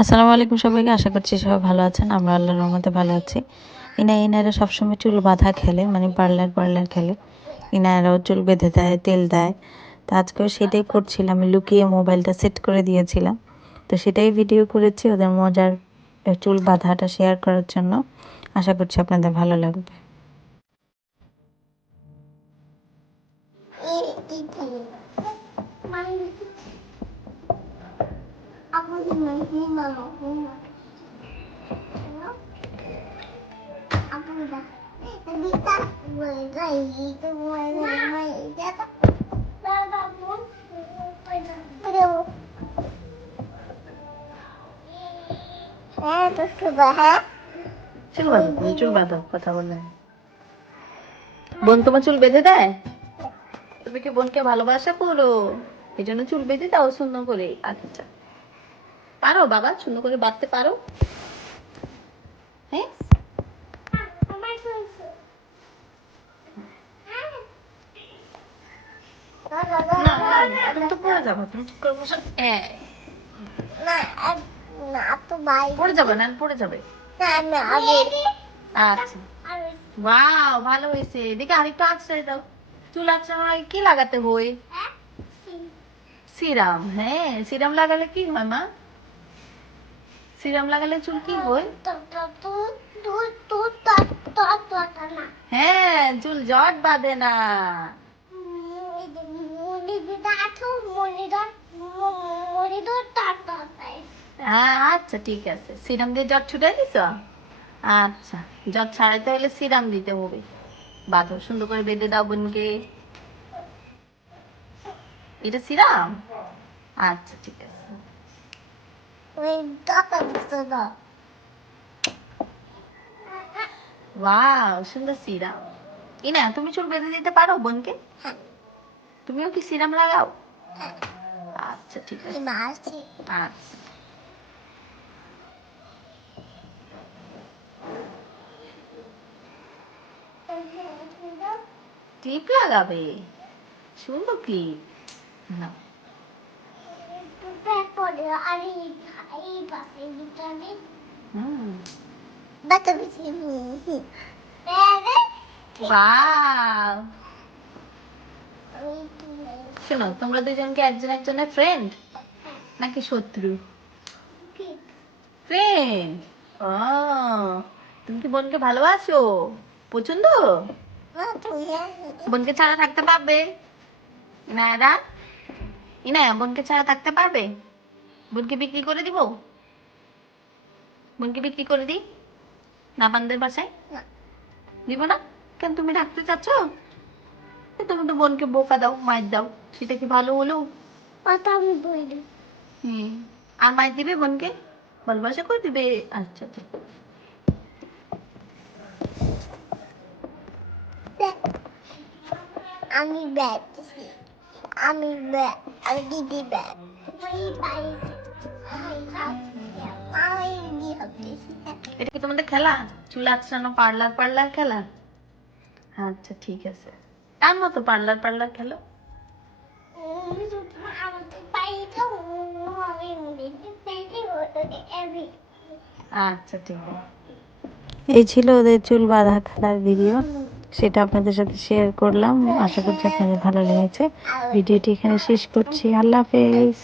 আসসালামু আলাইকুম সবাইকে, আশা করছি সবাই ভালো আছেন। আমরা আল্লাহর রহমতে ভালো আছি। ইনা ইনারা সবসময় চুল বাঁধা খেলে মানে পার্লার পার্লার খেলে। ইনারাও চুল বেঁধে দেয়, তেল দেয়। তো আজকেও সেটাই করছিলাম লুকিয়ে মোবাইলটা সেট করে দিয়েছিলাম। তো সেটাই ভিডিও করেছি ওদের মজার চুল বাঁধাটা শেয়ার করার জন্য। আশা করছি আপনাদের ভালো লাগবে। বোন তোমার চুল বেঁধে দেয়? তুমি কি বোনকে ভালোবাসা করো এই জন্য চুল বেঁধে দাও সুন্দর করে। আচ্ছা। পারো বাবা সুন্দর করে বাঁধতে পারো। হ্যাঁ? তুমি তো পড়ে যাব তুমি চুপ করে বসো? হ্যাঁ। পড়ে যাবে না পড়ে যাবে। আচ্ছা। ওয়াও ভালো হয়েছে। দেখে আরেকটু আশ্রয় দাও। চুল আশ্রয় কি লাগাতে হয়? সিরাম হ্যাঁ সিরাম লাগালে কি হয় মা? সিরাম লাগালে চুল কি হয়? হ্যাঁ চুল জট বাঁধে না। হ্যাঁ আচ্ছা ঠিক আছে। সিরাম দিয়ে জট ছুটে দিছ? আচ্ছা জট ছাড়াইতে হলে সিরাম দিতে হবে। বাঁধো, সুন্দর করে বেঁধে দাও বোনকে। এটা সিরাম? আচ্ছা ঠিক আছে। ওয়াও সুন্দর সিরাম ইনা তুমি চুল বেঁধে দিতে পারো বোনকে? তুমিও কি সিরাম লাগাও? আচ্ছা ঠিক আছে। আচ্ছা। টিপ লাগাবে? সুন্দর ক্লিপ। না হুম ওয়াও শোনো, তোমরা দুজনকে একজন একজনের ফ্রেন্ড নাকি শত্রু? ফ্রেন্ড ও তুমি কি বোনকে ভালোবাসো? পছন্দ? বোনকে ছাড়া থাকতে পারবে? ইনায়ারা? ইনায়া, বোনকে ছাড়া থাকতে পারবে? বোনকে বিক্রি করে দিব? বোনকে বিক্রি করে দিই? না বান্দের বাসায়? দিব না? কেন তুমি রাখতে চাচ্ছ? তুমি তো বোনকে বোকা দাও মায়ের দাও। সেটা কি ভালো হলো? হুম। আর মায়ের দিবে বোনকে? ভালোবাসা করে দিবে? আচ্ছা আচ্ছা। আমি ব্যাগ আমি ব্যাগ আমি দিদি আমি এটা কি তোমাদের খেলা? চুল পার্লার পার্লার খেলা? আচ্ছা ঠিক আছে। তার মতো পার্লার পার্লার খেলো? আচ্ছা ঠিক আছে। এই ছিল ওদের চুল বাঁধা খেলার ভিডিও। সেটা আপনাদের সাথে শেয়ার করলাম। আশা করছি আপনাদের ভালো লেগেছে। ভিডিওটি এখানে শেষ করছি। আল্লাহ হাফেজ।